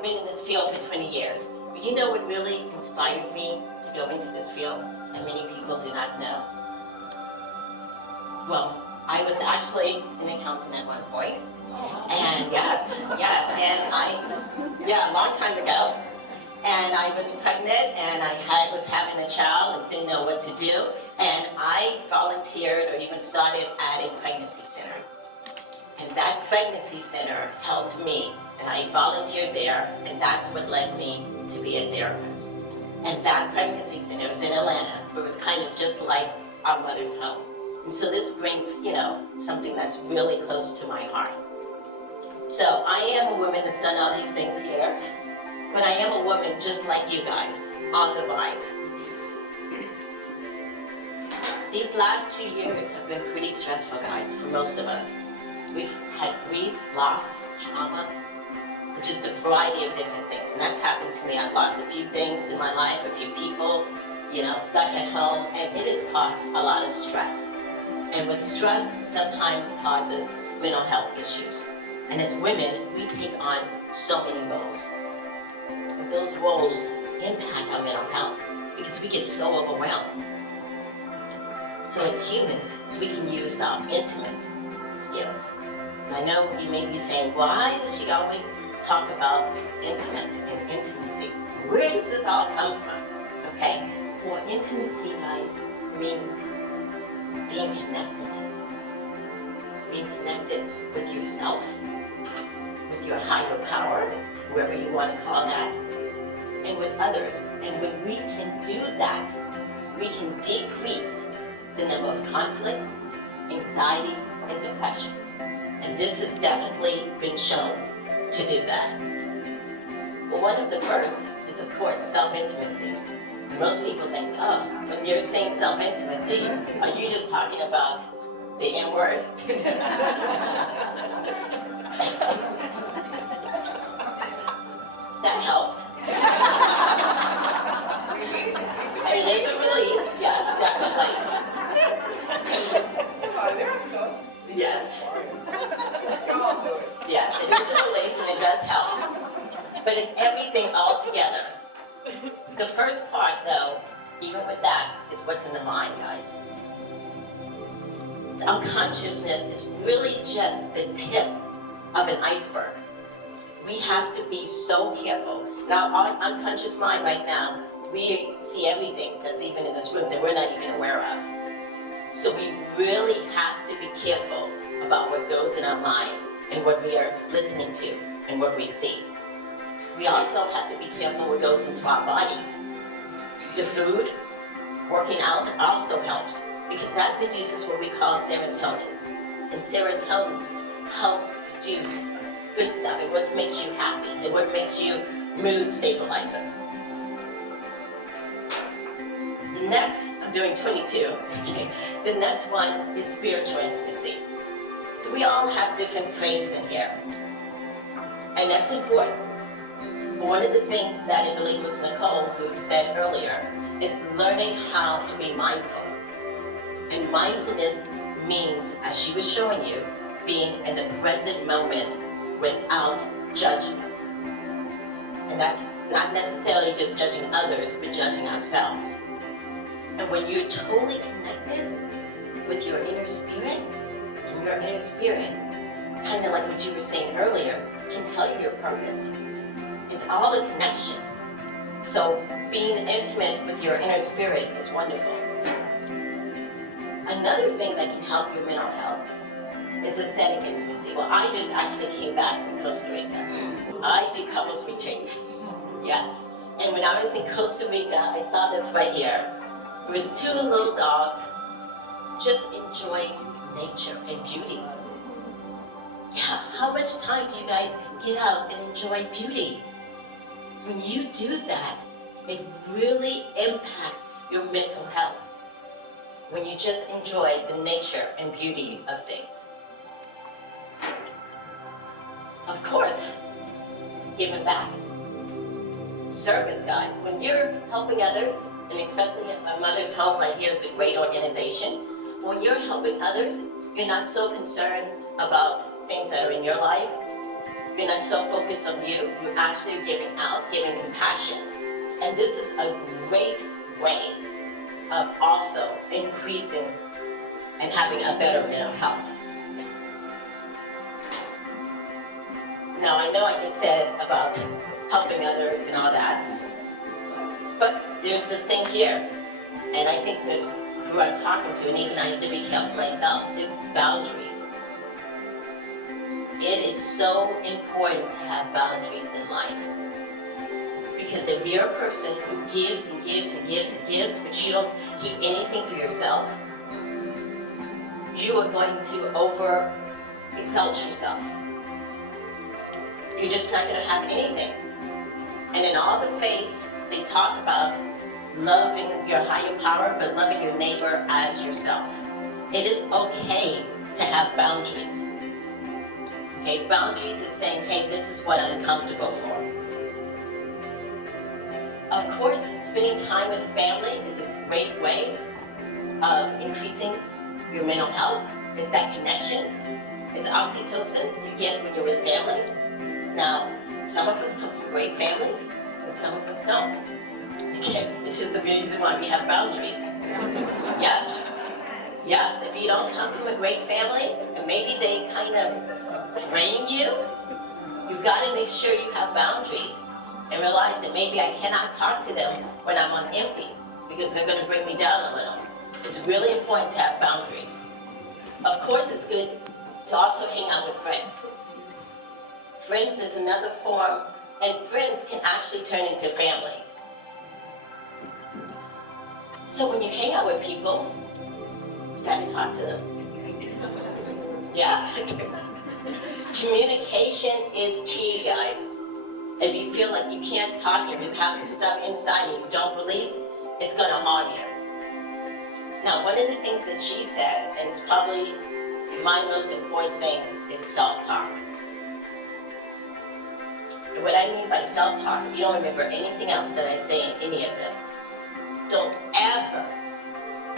I've been in this field for 20 years. But you know what really inspired me to go into this field that many people do not know? Well, I was actually an accountant at one point. And yes, and a long time ago. And I was pregnant and I was having a child and didn't know what to do. And I volunteered or even started at a pregnancy center. And that pregnancy center helped me. And I volunteered there, and that's what led me to be a therapist. And that pregnancy center was in Atlanta. It was kind of just like our mother's home. And so this brings, something that's really close to my heart. So I am a woman that's done all these things here, but I am a woman just like you guys, on the rise. These last 2 years have been pretty stressful, guys, for most of us. We've had grief, loss, trauma, just a variety of different things. And that's happened to me. I've lost a few things in my life, a few people, stuck at home, and it has caused a lot of stress. And with stress, sometimes causes mental health issues. And as women, we take on so many roles. But those roles impact our mental health because we get so overwhelmed. So as humans, we can use our intimate skills. And I know you may be saying, why does she always talk about intimate and intimacy? Where does this all come from? Okay? Well, intimacy, guys, means being connected. Being connected with yourself, with your higher power, whoever you want to call that, and with others. And when we can do that, we can decrease the number of conflicts, anxiety, and depression. And this has definitely been shown to do that. Well, one of the first is, of course, self-intimacy. Most people think, oh, when you're saying self-intimacy, are you just talking about the N-word? That helps. And it is a release, yes, definitely. Yes. Yes, it is a release and it does help. But it's everything all together. The first part, though, even with that, is what's in the mind, guys. Our consciousness is really just the tip of an iceberg. We have to be so careful. Now, our unconscious mind right now, we see everything that's even in this room that we're not even aware of. So we really have to be careful about what goes in our mind and what we are listening to and what we see. We also have to be careful what goes into our bodies. The food, working out also helps because that produces what we call serotonin. And serotonin helps produce good stuff and what makes you happy and what makes you mood stabilizer. The next, I'm doing 22. The next one is spiritual intimacy. So we all have different faiths in here. And that's important. One of the things that I believe was Nicole who said earlier is learning how to be mindful. And mindfulness means, as she was showing you, being in the present moment without judgment. And that's not necessarily just judging others, but judging ourselves. And when you're totally connected with your inner spirit, and your inner spirit, kind of like what you were saying earlier, can tell you your purpose. It's all a connection. So being intimate with your inner spirit is wonderful. Another thing that can help your mental health is aesthetic intimacy. Well, I just actually came back from Costa Rica. I do couples retreats. Yes. And when I was in Costa Rica, I saw this right here. It was two little dogs just enjoying nature and beauty. Yeah, how much time do you guys get out and enjoy beauty? When you do that, it really impacts your mental health. When you just enjoy the nature and beauty of things. Of course, giving back. Service, guys. When you're helping others, and especially at my mother's home right here is a great organization. When you're helping others, you're not so concerned about things that are in your life. You're not so focused on you. You're actually giving out, giving compassion. And this is a great way of also increasing and having a better mental health. Now, I know I just said about helping others and all that, but there's this thing here, and I think there's who I'm talking to, and even I have to be careful myself, is boundaries. It is so important to have boundaries in life. Because if you're a person who gives and gives and gives and gives, but you don't keep anything for yourself, you are going to over-exalt yourself. You're just not going to have anything. And in all the faiths, they talk about loving your higher power, but loving your neighbor as yourself. It is okay to have boundaries. Okay, boundaries is saying, hey, this is what I'm comfortable for. Of course, spending time with family is a great way of increasing your mental health. It's that connection. It's oxytocin you get when you're with family. Now, some of us come from great families, and some of us don't. Okay, which is the reason why we have boundaries. Yes. Yes, if you don't come from a great family, and maybe they kind of drain you, you've got to make sure you have boundaries and realize that maybe I cannot talk to them when I'm on empty, because they're going to bring me down a little. It's really important to have boundaries. Of course, it's good to also hang out with friends. Friends is another form, and friends can actually turn into family. So when you hang out with people, you gotta talk to them. Yeah. Communication is key, guys. If you feel like you can't talk and you have stuff inside and you don't release, it's gonna harm you. Now, one of the things that she said, and it's probably my most important thing, is self-talk. And what I mean by self-talk, if you don't remember anything else that I say in any of this, don't ever,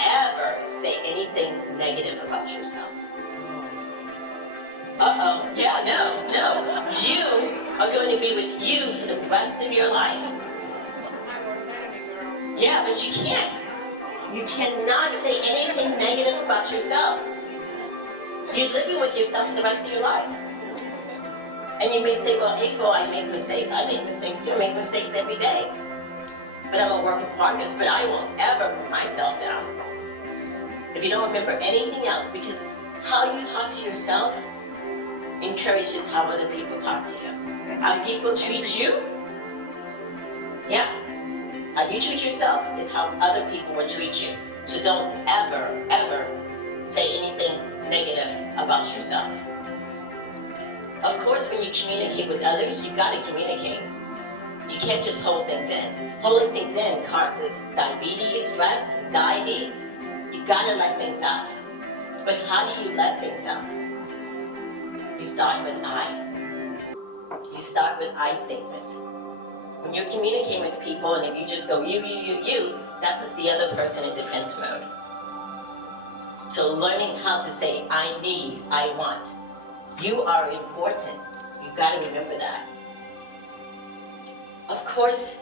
ever say anything negative about yourself. Yeah, no. You are going to be with you for the rest of your life. Yeah, but you can't. You cannot say anything negative about yourself. You're living with yourself for the rest of your life. And you may say, well, April, I make mistakes. I make mistakes too. I make mistakes every day. But I'm a work in progress, but I won't ever put myself down. If you don't remember anything else, because how you talk to yourself encourages how other people talk to you. How people treat you, yeah. How you treat yourself is how other people will treat you. So don't ever, ever say anything negative about yourself. Of course, when you communicate with others, you've got to communicate. You can't just hold things in. Holding things in causes diabetes, stress, anxiety. You've got to let things out. But how do you let things out? You start with I. You start with I statements. When you're communicating with people, and if you just go you, that puts the other person in defense mode. So learning how to say I need, I want. You are important. You've got to remember that. Of course,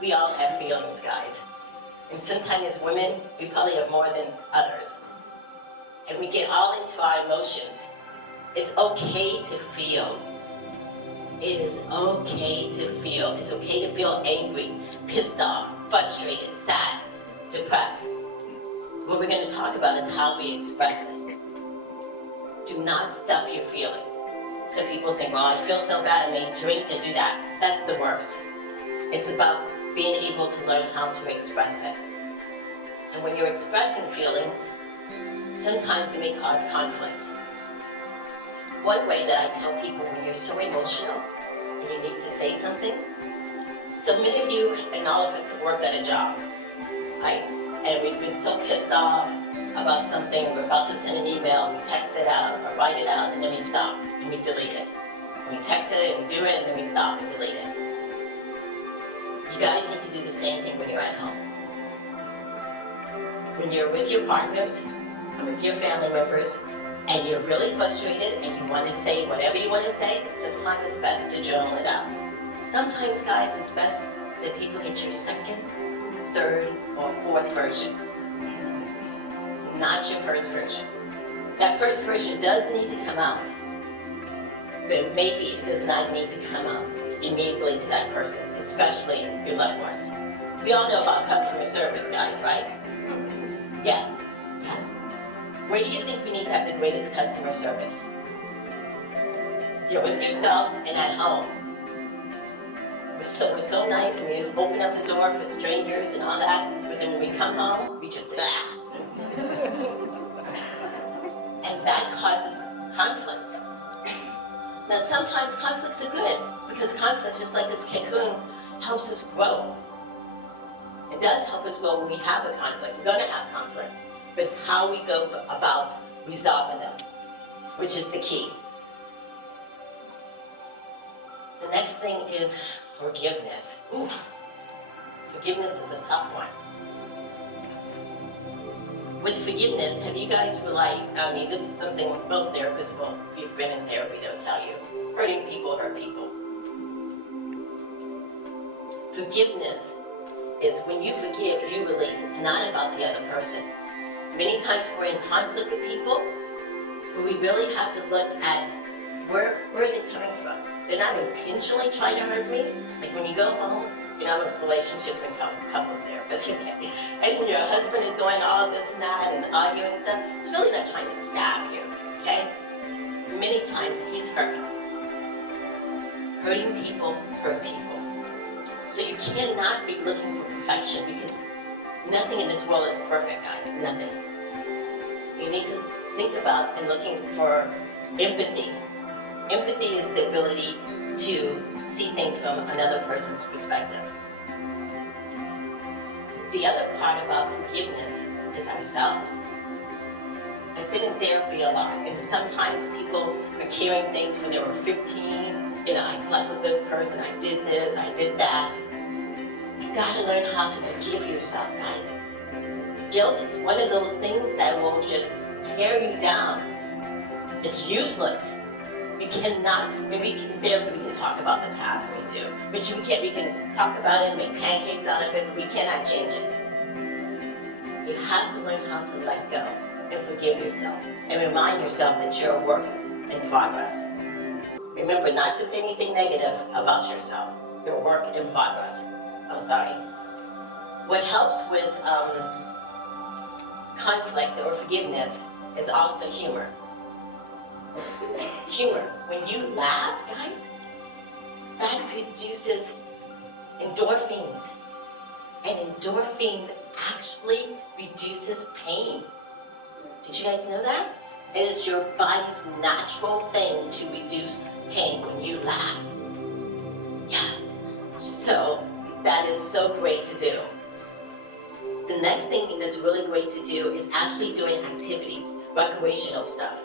we all have feelings, guys. And sometimes as women, we probably have more than others. And we get all into our emotions. It's okay to feel. It is okay to feel. It's okay to feel angry, pissed off, frustrated, sad, depressed. What we're going to talk about is how we express it. Do not stuff your feelings. Some people think, well, I feel so bad, I may drink and do that. That's the worst. It's about being able to learn how to express it. And when you're expressing feelings, sometimes it may cause conflicts. One way that I tell people when you're so emotional and you need to say something, so many of you and all of us have worked at a job, right? And we've been so pissed off about something, we're about to send an email, we text it out or write it out, and then we stop and we delete it. And we text it, we do it, and then we stop and delete it. You guys need to do the same thing when you're at home. When you're with your partners, or with your family members, and you're really frustrated and you want to say whatever you want to say, sometimes it's best to journal it out. Sometimes, guys, it's best that people get your second, third, or fourth version, not your first version. That first version does need to come out, but maybe it does not need to come out immediately to that person, especially your loved ones. We all know about customer service, guys, right? Yeah. Where do you think we need to have the greatest customer service? You're with yourselves and at home. We're so nice, and we open up the door for strangers and all that, but then when we come home, we just laugh. And that causes conflicts. Now sometimes conflicts are good, because conflicts, just like this cocoon, helps us grow. It does help us grow when we have a conflict. We're going to have conflicts, but it's how we go about resolving them, which is the key. The next thing is forgiveness. Ooh, forgiveness is a tough one. With forgiveness, have you guys this is something most therapists will, if you've been in therapy, they'll tell you, hurting people hurt people. Forgiveness is when you forgive, you release. It's not about the other person. Many times we're in conflict with people, but we really have to look at where are they coming from. They're not intentionally trying to hurt me. Like when you go home, with relationships and couples therapists, and your husband is going all this and that and arguing and stuff, it's really not trying to stab you, okay? Many times he's hurting. Hurting people hurt people. So you cannot be looking for perfection, because nothing in this world is perfect, guys, nothing. You need to think about and looking for empathy. Empathy is the ability to see things from another person's perspective. The other part about forgiveness is ourselves. I sit in therapy a lot, and sometimes people are carrying things when they were 15. I slept with this person, I did this, I did that. You gotta learn how to forgive yourself, guys. Guilt is one of those things that will just tear you down. It's useless. You cannot, maybe in therapy we can talk about the past, we do, but we can talk about it and make pancakes out of it, but we cannot change it. You have to learn how to let go and forgive yourself, and remind yourself that you're a work in progress. Remember not to say anything negative about yourself. You're a work in progress. I'm sorry. What helps with conflict or forgiveness is also humor. Humor. When you laugh, guys, that produces endorphins. And endorphins actually reduces pain. Did you guys know that? It is your body's natural thing to reduce pain when you laugh. Yeah. So that is so great to do. The next thing that's really great to do is actually doing activities, recreational stuff,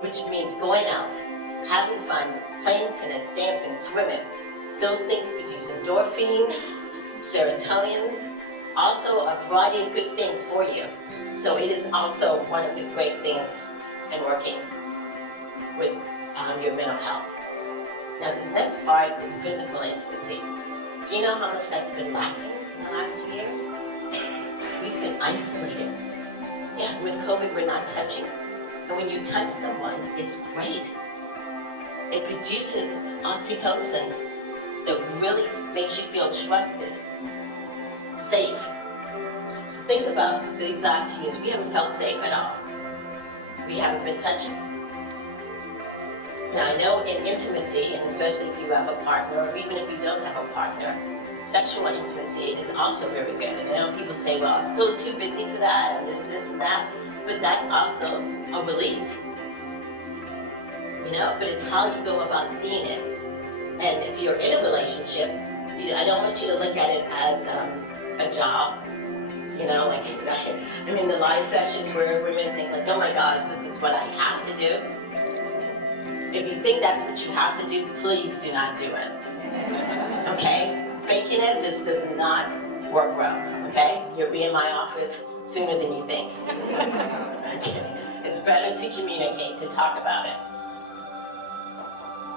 which means going out, having fun, playing tennis, dancing, swimming. Those things produce endorphins, serotonins, also a variety of good things for you. So it is also one of the great things in working with your mental health. Now this next part is physical intimacy. Do you know how much that's been lacking in the last 2 years? We've been isolated. Yeah, with COVID we're not touching. And when you touch someone, it's great. It produces oxytocin that really makes you feel trusted, safe. So think about these last few years. We haven't felt safe at all. We haven't been touching. Now I know in intimacy, and especially if you have a partner, or even if you don't have a partner, sexual intimacy is also very good. And I know people say, well, I'm so too busy for that, I'm just this and that. But that's also a release. But it's how you go about seeing it. And if you're in a relationship, I don't want you to look at it as a job. The live sessions where women think like, oh my gosh, this is what I have to do. If you think that's what you have to do, please do not do it. Okay? Faking it just does not work well. Okay? You'll be in my office sooner than you think. Okay? It's better to communicate, to talk about it.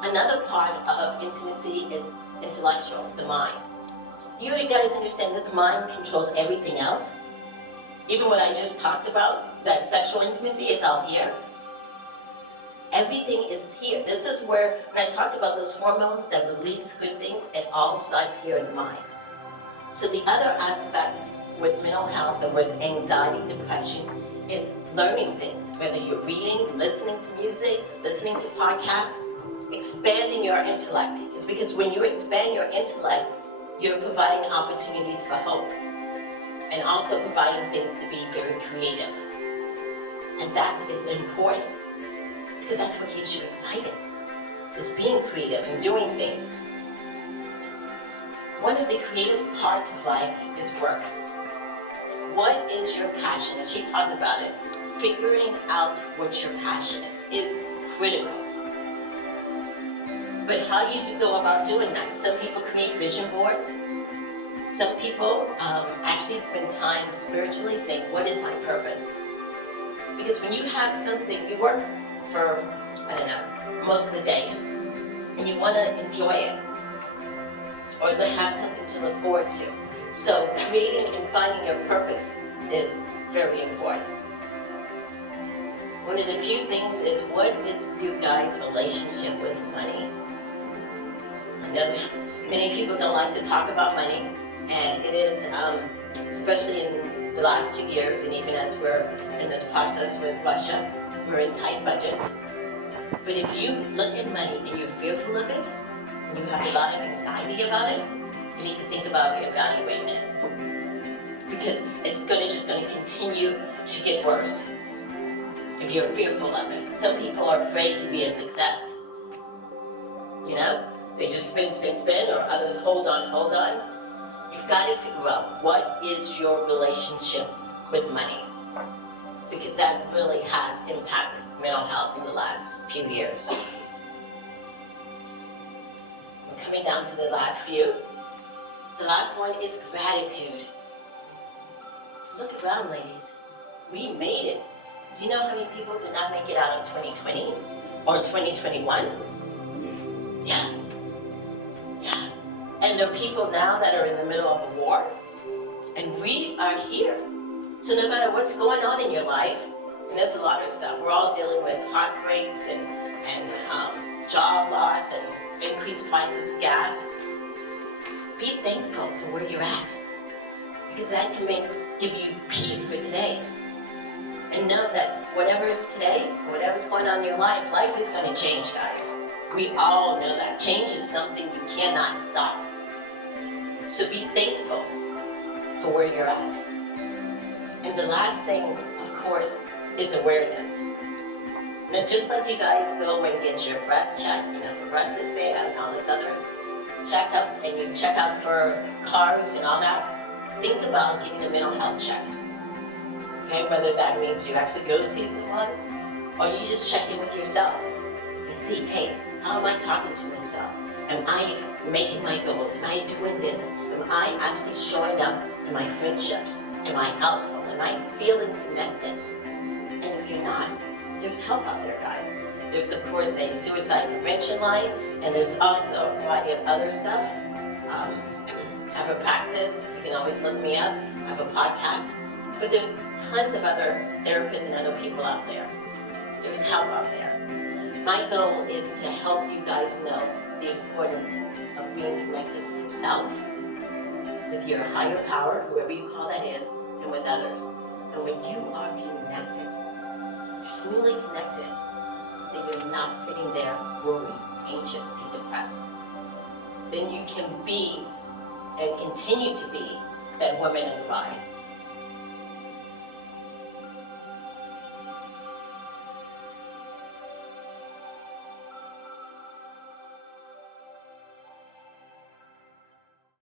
Another part of intimacy is intellectual, the mind. You guys understand this mind controls everything else? Even what I just talked about, that sexual intimacy, it's all here. Everything is here. This is where, when I talked about those hormones that release good things, it all starts here in the mind. So the other aspect with mental health or with anxiety, depression, is learning things. Whether you're reading, listening to music, listening to podcasts, expanding your intellect. It's because when you expand your intellect, you're providing opportunities for hope. And also providing things to be very creative. And that is important. Because that's what keeps you excited, is being creative and doing things. One of the creative parts of life is work. What is your passion? As she talked about it, figuring out what your passion is critical. But how do you go about doing that? Some people create vision boards. Some people actually spend time spiritually saying, what is my purpose? Because when you have something, you work for, I don't know, most of the day, and you want to enjoy it, or to have something to look forward to. So creating and finding your purpose is very important. One of the few things is, what is you guys' relationship with money? I know many people don't like to talk about money, and it is, especially in the last 2 years, and even as we're in this process with Russia, we're in tight budgets. But if you look at money and you're fearful of it, and you have a lot of anxiety about it, you need to think about reevaluating it. Because it's just going to continue to get worse if you're fearful of it. Some people are afraid to be a success. You know? They just spend, or others hold on. You've got to figure out what is your relationship with money. Because that really has impacted mental health in the last few years. We're coming down to the last few. The last one is gratitude. Look around, ladies. We made it. Do you know how many people did not make it out in 2020 or 2021? Yeah. And there are people now that are in the middle of a war, and we are here. So no matter what's going on in your life, and there's a lot of stuff, we're all dealing with heartbreaks and job loss and increased prices of gas. Be thankful for where you're at, because that can give you peace for today. And know that whatever is today, whatever's going on in your life is going to change, guys. We all know that. Change is something you cannot stop. So be thankful for where you're at. And the last thing, of course, is awareness. Now, just like you guys go and get your breast checked, for breast exam and all this others, check up, and you check out for cars and all that, think about getting a mental health check. Okay, whether that means you actually go to see someone, or you just check in with yourself and see, hey, how am I talking to myself? Am I making my goals? Am I doing this? Am I actually showing up in my friendships, in my household? Am I feeling connected? And if you're not, there's help out there, guys. There's, of course, a suicide prevention line, and there's also a variety of other stuff. I have a practice. You can always look me up. I have a podcast. But there's tons of other therapists and other people out there. There's help out there. My goal is to help you guys know the importance of being connected with yourself, with your higher power, whoever you call that is, and with others. And when you are connected, truly connected, then you're not sitting there worried, anxious, and depressed. Then you can be and continue to be that woman in the rise.